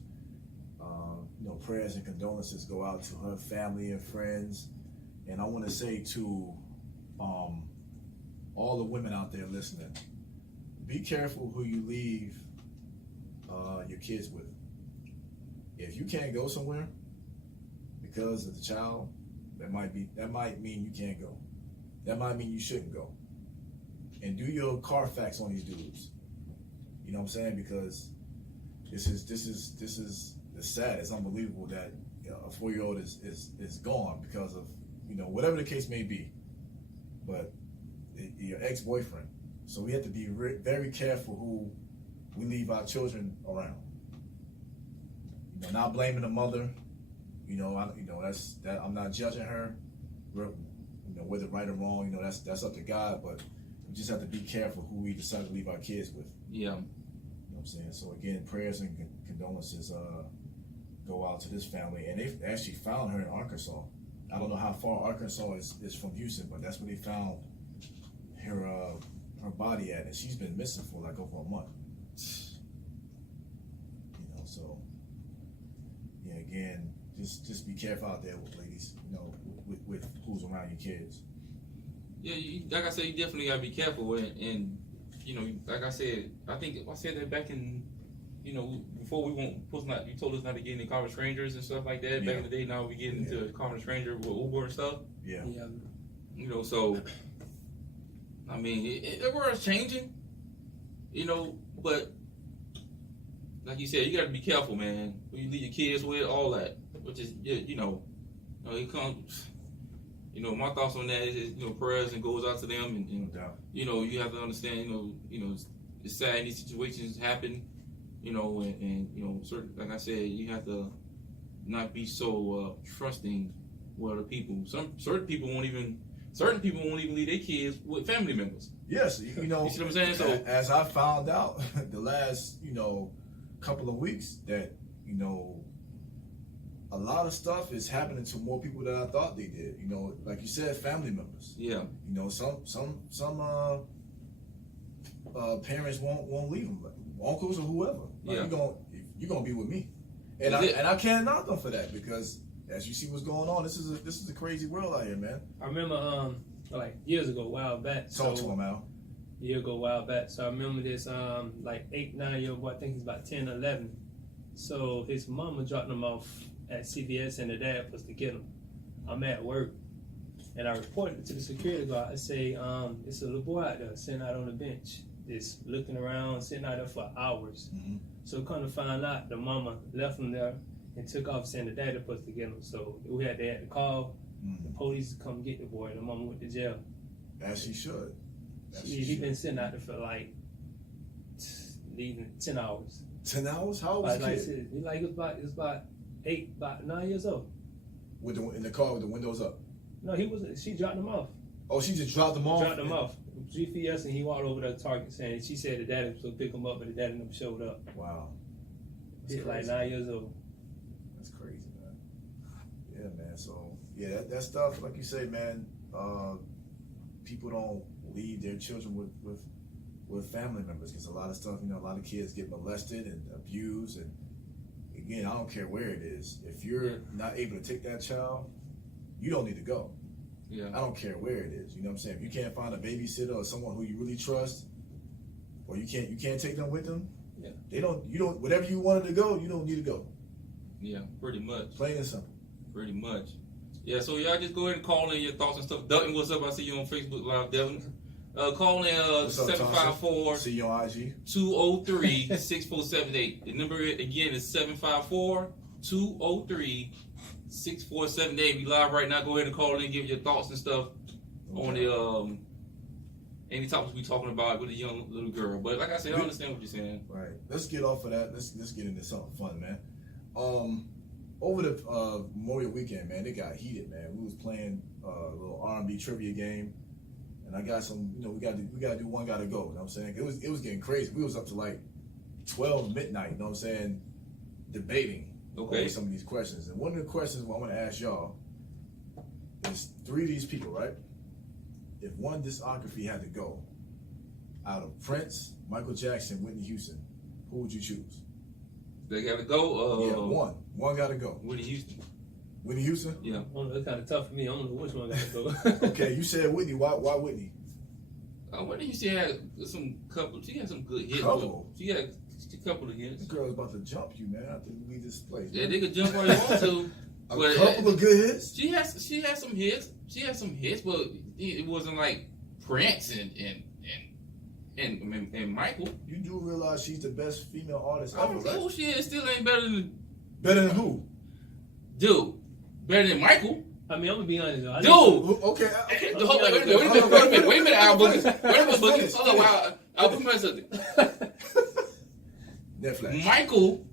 Prayers and condolences go out to her family and friends. And I want to say to all the women out there listening, be careful who you leave your kids with. If you can't go somewhere because of the child, that might mean you can't go. That might mean you shouldn't go. And do your Carfax on these dudes. You know what I'm saying? Because this is sad. It's unbelievable that a 4-year-old is gone because of whatever the case may be. But your ex-boyfriend. So we have to be very careful who we leave our children around. Not blaming the mother. That's that. I'm not judging her. Whether right or wrong. That's up to God. But we just have to be careful who we decide to leave our kids with. Yeah. You know what I'm saying? So again, prayers and condolences go out to this family. And they actually found her in Arkansas. I don't know how far Arkansas is from Houston, but that's where they found her body at, and she's been missing for like over a month. So yeah, again, just be careful out there, ladies. With who's around your kids. Yeah, like I said, you definitely gotta be careful, and like I said, I think I said that back in, before you told us not to get into car with strangers and stuff like that. Back in the day, now we get into car with stranger with Uber and stuff. Yeah. So I mean, the world's changing, but like you said, you gotta be careful, man. Who you leave your kids with, all that, which is, it comes. My thoughts on that is, prayers and goes out to them, and you have to understand, it's sad these situations happen, and certain, like I said, you have to not be so trusting with other people. Certain people won't even leave their kids with family members. Yes, you see what I'm saying? So as I found out the last couple of weeks that a lot of stuff is happening to more people than I thought they did. Like you said, family members. Yeah. Some parents won't leave them, uncles or whoever. Like, you're gonna be with me, and I can't knock them for that, because as you see what's going on, this is a crazy world out here, man. I remember like years ago, a while back. Talk to him, Al. A year ago, a while back. So I remember this like 8-9-year-old boy. I think he's about 10 or 11. So his mama dropped him off at CVS, and the dad was to get him. I'm at work, and I reported it to the security guard. I say, it's a little boy out there sitting out on the bench, just looking around, sitting out there for hours. Mm-hmm. So come to find out, the mama left him there and took off, saying the dad was supposed to get him. So they had to call the police to come get the boy. The mama went to jail. As she should. He been sitting out there for like leaving 10 hours. 10 hours? How old was the kid? It was about 9 years old. In the car with the windows up? No, he wasn't. She dropped him off. Oh, she just dropped him off? Dropped him off. GPS, and he walked over to Target, saying, she said the daddy was supposed to pick him up, but the daddy never showed up. Wow. He's like 9 years old. That's crazy, man. Yeah, man. So, yeah, that stuff, like you say, man, people don't leave their children with family members, because a lot of stuff, a lot of kids get molested and abused, and again, I don't care where it is. If you're not able to take that child, you don't need to go. Yeah. I don't care where it is. You know what I'm saying? If you can't find a babysitter or someone who you really trust, or you can't take them with them, whatever you wanted to go, you don't need to go. Yeah, pretty much. Plain and simple. Pretty much. Yeah, so y'all just go ahead and call in your thoughts and stuff. Dutton, what's up? I see you on Facebook Live, Devin. Call in 754 See you on IG. 203-6478. The number again is 754-203-6478. We live right now. Go ahead and call in and give your thoughts and stuff on the any topics we talking about with a young little girl. But like I said, I understand what you're saying. Right. Let's get off of that. Let's get into something fun, man. over the Memorial Weekend, man, it got heated, man. We was playing a little R&B trivia game, and I got some, we got to do one gotta go. You know what I'm saying? It was getting crazy. We was up to like 12 midnight. You know what I'm saying? Debating over some of these questions. And one of the questions I want to ask y'all is 3 of these people, right? If one discography had to go out of Prince, Michael Jackson, Whitney Houston, who would you choose? They gotta go. Yeah, one gotta go. Whitney Houston. Whitney Houston? Yeah. I don't know, it's kind of tough for me. I don't know which one I gotta go. Okay, you said Whitney. Why Whitney? Whitney Houston had some couple. She had some good hits. Couple? She had a couple of hits. This girl is about to jump you, man. I think we leave this place. Yeah, Man. they could jump where they want to. A couple of good hits. She had some hits. She had some hits, but it wasn't like Prince and Michael. You do realize she's the best female artist I ever, don't know right? who she is. Still ain't better than Who? dude. Better than Michael. I mean, I'm gonna be honest though. Dude. Okay. Wait a minute, Albert. Wait a minute, Finish. hold on, I'll put something. NetFlax. Michael,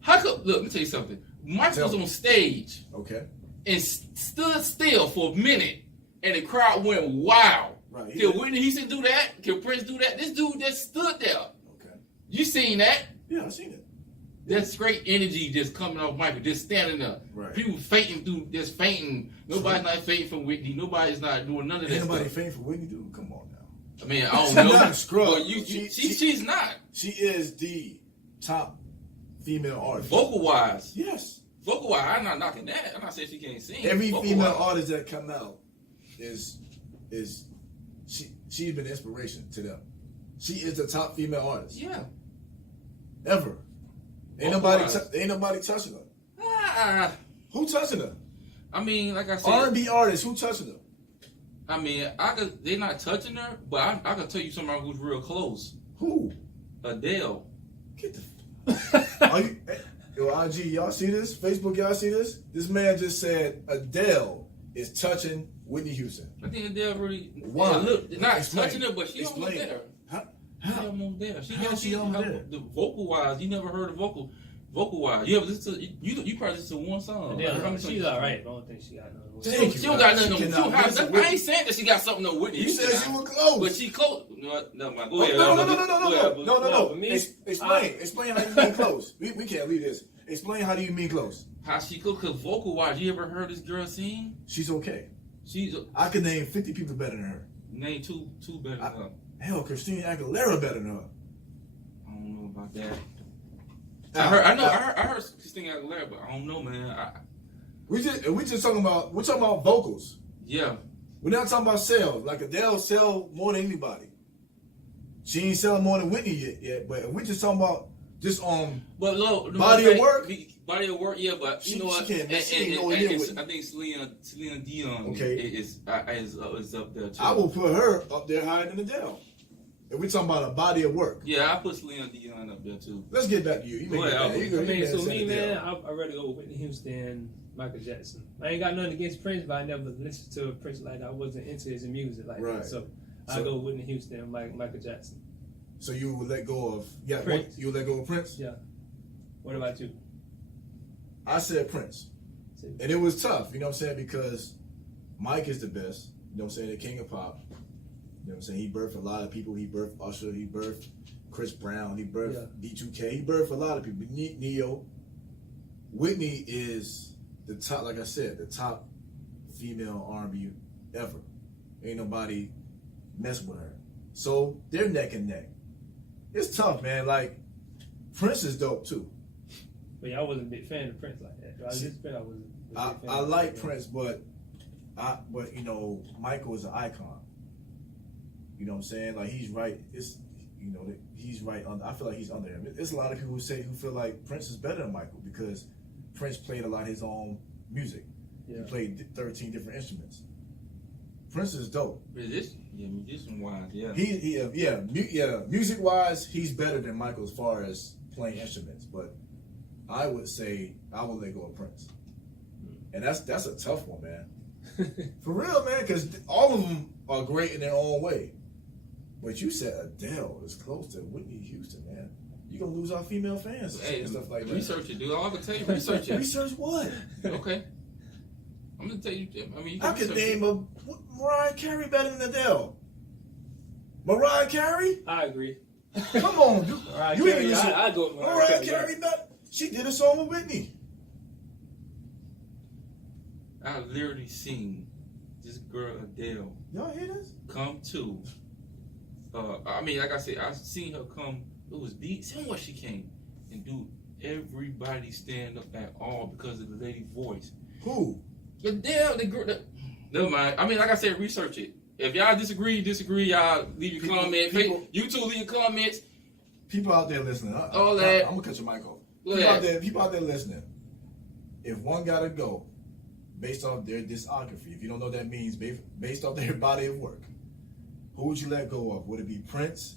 how could look? Let me tell you something. Michael was on stage Okay. and stood still for a minute, and the crowd went wild. Right. Can Whitney Houston do that? Can Prince do that? This dude just stood there. Okay. You seen that? Yeah, I seen it. That's great energy just coming off Michael, just standing there. Right. People fainting through, just fainting. Nobody's not fainting from Whitney. Nobody's not doing none of that Ain't nobody stuff. fainting for Whitney, dude. Come on now. I mean, I don't She's know. not a scrub. But she's not. She is the top female artist. Vocal wise, Yes. I'm not knocking that. I'm not saying she can't sing. Every Vocal female wise. artist that come out is she's been inspiration to them. She is the top female artist Yeah. ever. Ain't nobody touching her. Ah, Who touching her? I mean, like I said, R&B artists. Who touching her? I mean, they're not touching her, but I can tell you somebody who's real close. Who? Adele. Get the. Are you? Yo, IG, y'all see this? Facebook, y'all see this? This man just said Adele is touching Whitney Houston. I think Adele really. Why? Yeah, look, not Explain. touching her, but she almost Explain. there. How? She almost there. How she almost there? The vocal wise, you never heard of vocal wise. You ever listen to you probably listen to one song. Yeah, she's alright, but I don't think she got nothing. Thank you. She don't got She nothing cannot on listen I with- ain't saying that she got something on Whitney. You said she was close. But she close. No, man, go ahead. No. Explain how you mean close. We can't leave this. Explain how do you mean close. How she close? Cause vocal wise, you ever heard this girl sing? She's okay. She's I could name 50 people better than her. name two better than her. Hell, Christina Aguilera better than her. I don't know about that. I heard Christina Aguilera, but I don't know, man. We're talking about vocals. Yeah. We're not talking about sales. Like Adele sell more than anybody. She ain't selling more than Whitney yet. But we're just talking about just on But look, body of work. Body of work, yeah. But you know what? She ain't nowhere near Whitney. I think Selena Dion Okay. is up there too. I will put her up there higher than Adele. If we're talking about a body of work. Yeah, I put Selena Dion up there too. Let's get back to you. Go ahead, Albert. I'd rather go with Whitney Houston, Michael Jackson. I ain't got nothing against Prince, but I never listened to Prince like that. I wasn't into his music like that. So I go with Whitney Houston and Michael Jackson. So you would let go of Prince. You would let go of Prince? Yeah. What about you? I said Prince. And it was tough, you know what I'm saying? Because Mike is the best, you know what I'm saying, the king of pop. You know what I'm saying? He birthed a lot of people. He birthed Usher. He birthed Chris Brown. He birthed D2K. He birthed a lot of people. Neo. Whitney is the top, like I said, the top female R&B ever. Ain't nobody mess with her. So they're neck and neck. It's tough, man. Like, Prince is dope too. But yeah, I wasn't a big fan of Prince like that. I like Prince, but you know, Michael is an icon. You know what I'm saying? Like, he's right. He's right. I feel like he's under him. There's a lot of people who feel like Prince is better than Michael because Prince played a lot of his own music. Yeah. He played 13 different instruments. Prince is dope. Musician wise, Music wise, he's better than Michael as far as playing instruments. But I would say I would let go of Prince, and that's a tough one, man. For real, man, because all of them are great in their own way. But you said Adele is close to Whitney Houston, man. you're gonna lose our female fans Hey, and stuff like that. research it, dude. All I can tell you, research it. Research what? Okay. I'm gonna tell you. I mean, you I can could research name Mariah Carey better than Adele. Mariah Carey? I agree. Come on, dude. Mariah You Carey, ain't listen. I go with Mariah Carey better. She did a song with Whitney. I literally seen this girl Adele Y'all hear this? come to. I mean, like I said, I seen her come. It was deep. See what she came and do. Everybody stand up at all because of the lady's voice. Who? Adele, the girl. Never mind. I mean, like I said, research it. If y'all disagree. Y'all leave your comments. You two leave your comments. People out there listening. All that. I'm gonna cut your mic off. Go People out there listening. If one gotta go, based off their discography, if you don't know what that means, based off their body of work, who would you let go of? Would it be Prince,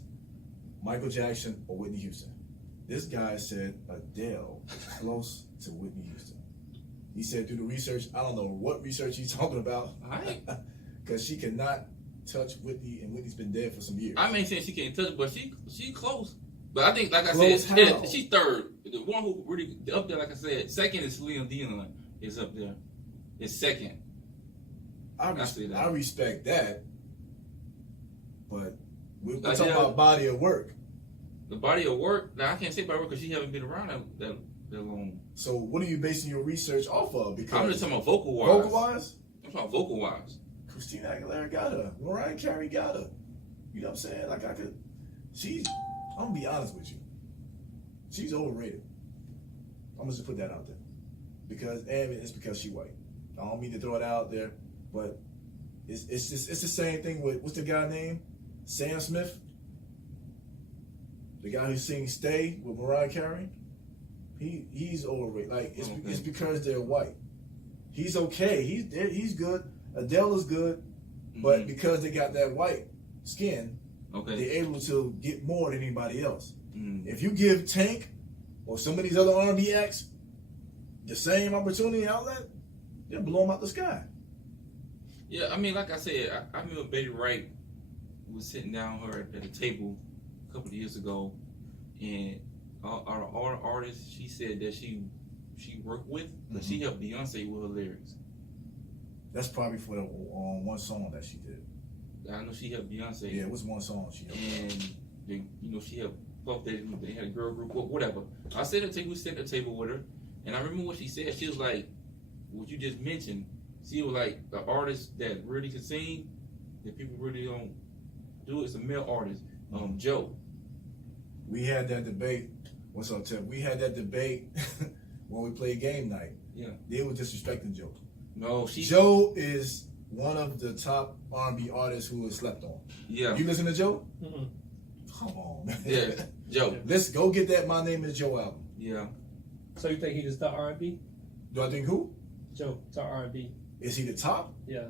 Michael Jackson, or Whitney Houston? This guy said Adele is close to Whitney Houston. He said through the research, I don't know what research he's talking about, because she cannot touch Whitney, and Whitney's been dead for some years. I ain't saying she can't touch it, but she close. But I think, like I Close said, how? she's third. The one who really up there, like I said, second is Celine Dion is up there. It's second. I respect that, but we're talking Adele, about body of work. The body of work. Now I can't say body of work because she haven't been around that long. So what are you basing your research off of? Because I'm just talking about vocal wise. vocal wise, I'm talking vocal wise. Christina Aguilera got her. Mariah Carey got her. You know what I'm saying? Like I'm gonna be honest with you. She's overrated. I'm gonna just put that out there. And it's because she white. I don't mean to throw it out there, but it's the same thing with, what's the guy name? Sam Smith? The guy who sings Stay with Mariah Carey? He's overrated. Like it's because they're white. He's okay. He's good. Adele is good, but because they got that white skin, they're able to get more than anybody else. If you give Tank or some of these other R&B acts the same opportunity outlet, they'll blow them out the sky. Yeah, I mean, like I said, I remember Betty Wright was sitting down her at a table a couple of years ago, and all the artists she said that she worked with, but she helped Beyonce with her lyrics. That's probably for the one song that she did. I know she helped Beyonce. Yeah, it was one song she helped. And she helped Puff Daddy. They had a girl group, whatever. I said we sat at the table with her, and I remember what she said. She was like, "What you just mentioned." She was like, "The artist that really can sing, that people really don't do, is a male artist, Joe." We had that debate. What's up, Tim? We had that debate when we played game night. Yeah, they were disrespecting Joe. No, Joe is one of the top R&B artists who is slept on. Yeah, you listen to Joe? Mm-mm. Come on, man. Yeah, Joe. Let's go get that My Name Is Joe album. Yeah. So you think he just top R&B? Do I think who? Joe, top R&B. Is he the top? Yeah.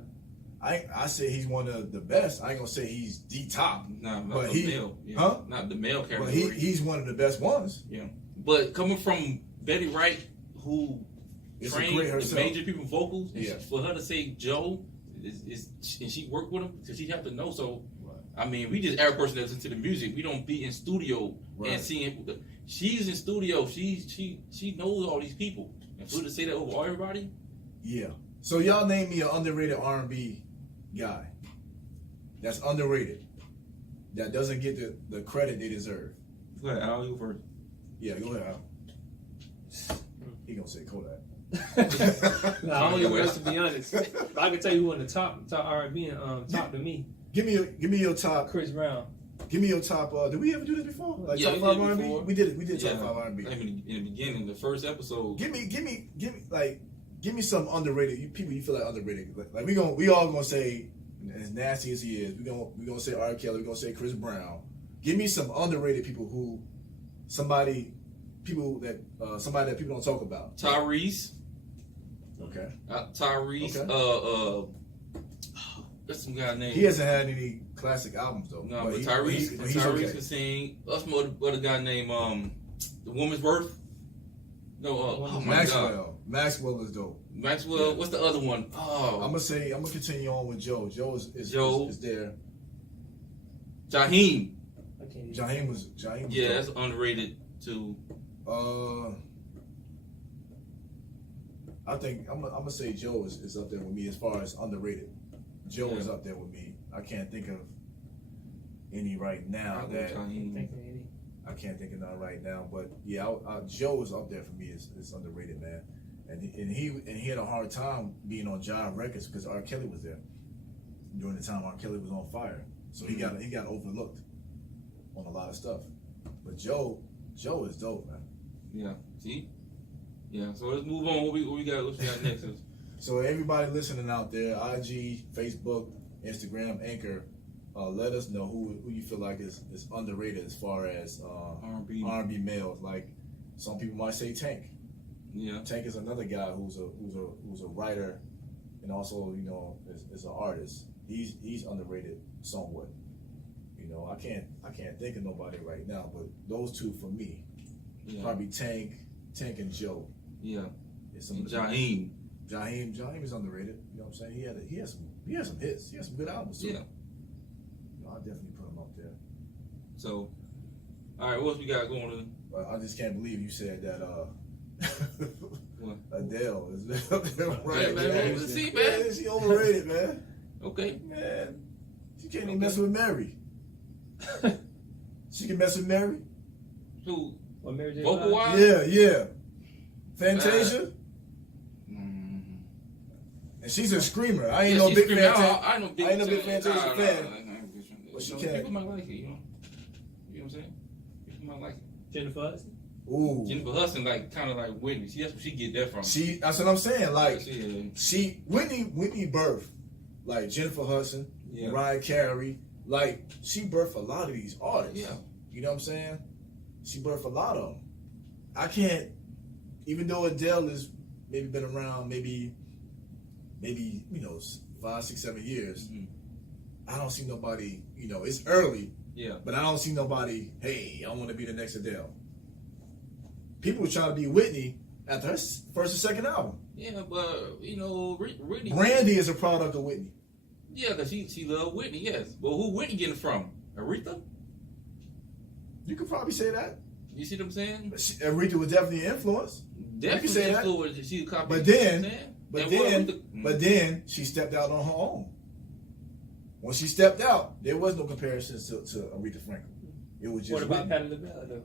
I say he's one of the best. I ain't gonna say he's the top. No, not but the male. Yeah. Huh? Not the male category. But he's one of the best ones. Yeah. But coming from Betty Wright, who trained the major people vocals, for her to say Joe, and she worked with him, because she have to know. So, I mean, we just average person that listens to the music. We don't be in studio and seeing. She's in studio. She knows all these people. And for her to say that over everybody. Yeah. So y'all name me an underrated R&B guy that's underrated, that doesn't get the credit they deserve. Go ahead, Al, you first. Yeah, go ahead, Al. He gonna say Kodak. No, I don't even to be honest. I can tell you who in the top R&B and top to me. Give me your top. Chris Brown. Give me your top. Did we ever do this before? Like top 5 R&B? We did it. We did top 5 R&B. In the beginning, the first episode. Give me some underrated people you feel like underrated. Like we all gonna say, as nasty as he is, we gonna say R. Kelly, we gonna say Chris Brown. Give me some underrated people somebody that people don't talk about. Tyrese. Okay. Tyrese. Okay. That's some guy named. He hasn't had any classic albums though. No, but Tyrese can sing. That's more the guy named The Woman's Worth. No, Maxwell. Maxwell is dope. Maxwell. What's the other one? I'm gonna continue on with Joe. Joe is there. Jaheim. Jaheim was yeah, that's underrated. to? I think I'm gonna say Joe is up there with me as far as underrated. Joe is up there with me. I can't think of any right now that I can't think of none right now. But yeah, Joe is up there for me. It's underrated, man. And he had a hard time being on Jive Records because R. Kelly was there during the time R. Kelly was on fire. So he got overlooked on a lot of stuff. But Joe is dope, man. Yeah. See. Yeah. So let's move on. What we got? What we got next? So everybody listening out there, IG, Facebook, Instagram, Anchor, let us know who you feel like is underrated as far as R&B males. Like some people might say Tank. Yeah. Tank is another guy who's a writer and also, you know, is an artist. He's underrated somewhat. You know, I can't think of nobody right now, but those two for me, probably Tank and Joe. Yeah. And Jaheim is underrated. You know what I'm saying? He has some hits. He has some good albums too. Yeah. You know, I'll definitely put him up there. So, all right, what else we got going on? I just can't believe you said that. What? Adele is up there, right? Yeah, man. See, man. Yeah, she overrated, man. Okay. Man, she can't even mess with Mary. She can mess with Mary. Who? What, Mary J. Vocal Blige? wise? Yeah. Fantasia. And she's a screamer. I ain't no big Fantasia. I ain't no big Fantasia fan. But she can. People might like it, you know. You know what I'm saying? People might like it. Jennifer Hudson? Ooh. Jennifer Hudson, like kind of like Whitney. That's where she get that from. That's what I'm saying. Like Whitney birthed like Jennifer Hudson, Mariah Carey. Like she birthed a lot of these artists. Yeah. You know what I'm saying? She birthed a lot of them. I can't, even though Adele has maybe been around maybe 5, 6, 7 years. Mm-hmm. I don't see nobody. You know, it's early. Yeah. But I don't see nobody. Hey, I want to be the next Adele. People were trying to be Whitney after her first and second album. Yeah, but you know, Whitney. Brandy is a product of Whitney. Yeah, because she loved Whitney. Yes, but who Whitney getting from? Aretha? You could probably say that. You see what I'm saying? Aretha was definitely an influence. Definitely say influence. That. She copied. But then she stepped out on her own. When she stepped out, there was no comparisons to Aretha Franklin. It was just. What about Patti LaBelle though?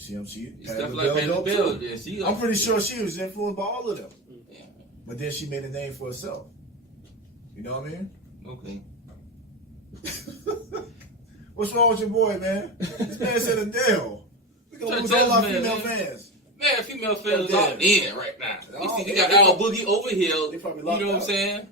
You see, stuff like Patti LaBelle. Yeah, I'm pretty sure she was influenced by all of them. Yeah. But then she made a name for herself. You know what I mean? Okay. What's wrong with your boy, man? This man said Adele. We're going to lose all our female fans. Man, female fans locked in right now. You got Al Boogie over here. They probably locked you know what I'm saying?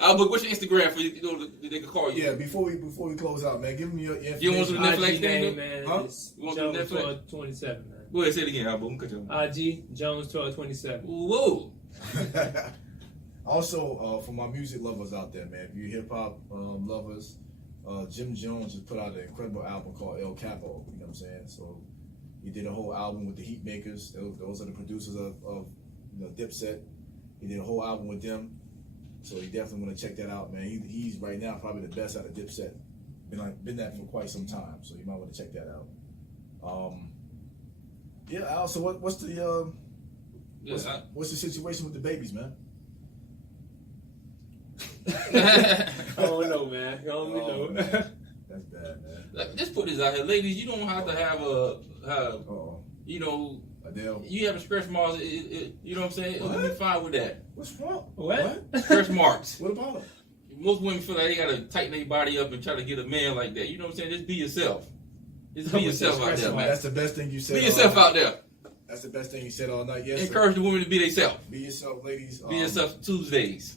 Al Boogie, what's your Instagram for you know they can call you? Yeah, before we close out, man, give me your information. You want to do NetFlax thing, man? Huh? You want to do NetFlax? 27, man. Go ahead, say it again, Al Boogie. IG Jones 1227. Whoa. Also, for my music lovers out there, man, if you hip hop lovers, Jim Jones just put out an incredible album called El Capo. You know what I'm saying? So he did a whole album with the Heatmakers. Those are the producers of Dipset. He did a whole album with them. So you definitely want to check that out, man. He's right now probably the best out of Dipset. Been that for quite some time. So you might want to check that out. Yeah, Al. So what's the what's the situation with the babies, man? I don't know, man. I don't know. That's bad, man. Just put this out here, ladies. You don't have to have you know, Adele. You have a stretch marks. You know what I'm saying? It'll be fine with that. What's wrong? What? Stretch marks. What about them? Most women feel like they gotta tighten their body up and try to get a man like that. You know what I'm saying? Just be yourself. Just be yourself out there, man. That's the best thing you said. Be yourself out there. That's the best thing you said all night. Yes. Encourage the women to be themselves. Be yourself, ladies. Be yourself Tuesdays.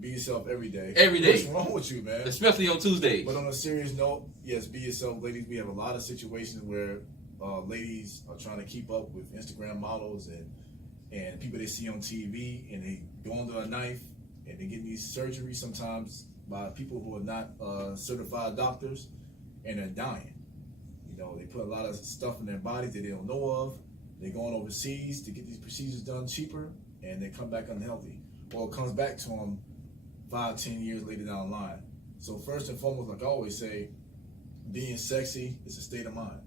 Be yourself every day. Every day. What's wrong with you, man? Especially on Tuesdays. But on a serious note, yes, be yourself, ladies. We have a lot of situations where ladies are trying to keep up with Instagram models and people they see on TV, and they go under a knife, and they get these surgeries sometimes by people who are not certified doctors, and they're dying. You know, they put a lot of stuff in their bodies that they don't know of. They're going overseas to get these procedures done cheaper, and they come back unhealthy. Or it comes back to them 5-10 years later down the line. So first and foremost, like I always say, being sexy is a state of mind.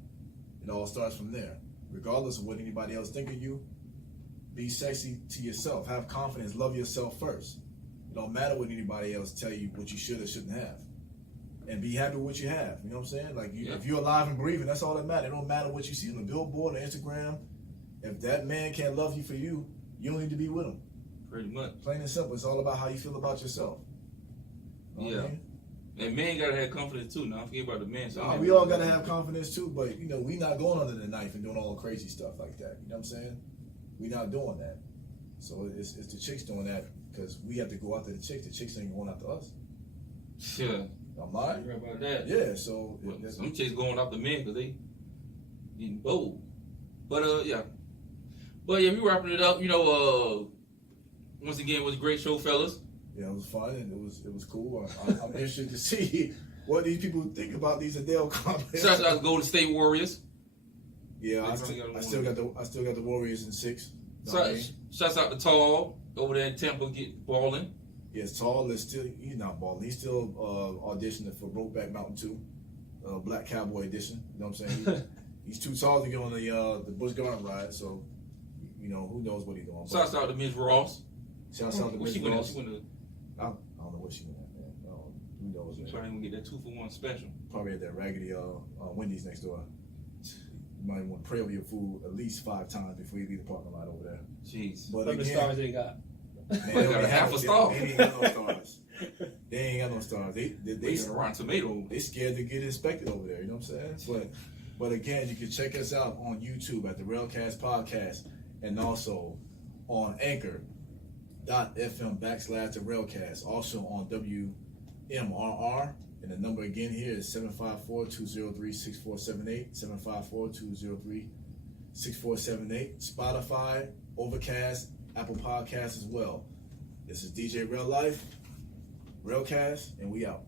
It all starts from there. Regardless of what anybody else think of you, be sexy to yourself. Have confidence. Love yourself first. It don't matter what anybody else tell you what you should or shouldn't have. And be happy with what you have. You know what I'm saying? Like, if you're alive and breathing, that's all that matters. It don't matter what you see on the billboard or Instagram. If that man can't love you for you, you don't need to be with him. Pretty much. Plain and simple. It's all about how you feel about yourself. You know what I mean? And men gotta have confidence too. Now, I forget about the men. So We all gotta have confidence too, but we not going under the knife and doing all crazy stuff like that. You know what I'm saying? We not doing that. So it's the chicks doing that because we have to go after the chicks. The chicks ain't going after us. Yeah. I'm lying. Right about that. Yeah. So some chicks going after men because they getting bold. But yeah. But yeah, we wrapping it up. Once again, it was a great show, fellas. Yeah, it was fun and it was cool. I'm interested to see what these people think about these Adele comments. Shout out to Golden State Warriors. Yeah, I still got the Warriors in 6. Shouts out to Tall over there in Tampa balling. Yes, Tall is still, he's not balling. He's still auditioning for Brokeback Mountain 2, Black Cowboy edition. You know what I'm saying? He's too tall to get on the Busch Gardens ride, so who knows what he's doing. Shouts out to Ms. Ross. Shouts out to Ms. Ross. I don't know what she went at, man. Who knows? She's probably gonna get that 2-for-1 special. Probably at that raggedy Wendy's next door. You might want to pray over your food at least 5 times before you leave the parking lot over there. Jeez. But again, the stars they got. They got a half a star. They ain't got no stars. They ain't got no stars. They Rotten Tomato. They scared to get inspected over there. You know what I'm saying? But again, you can check us out on YouTube at the Railcast Podcast and also on Anchor.fm/the Railcast. Also on WMRR. And the number again here is 754-203-6478. 754-203-6478. Spotify, Overcast, Apple Podcasts as well. This is DJ Real Life, Railcast, and we out.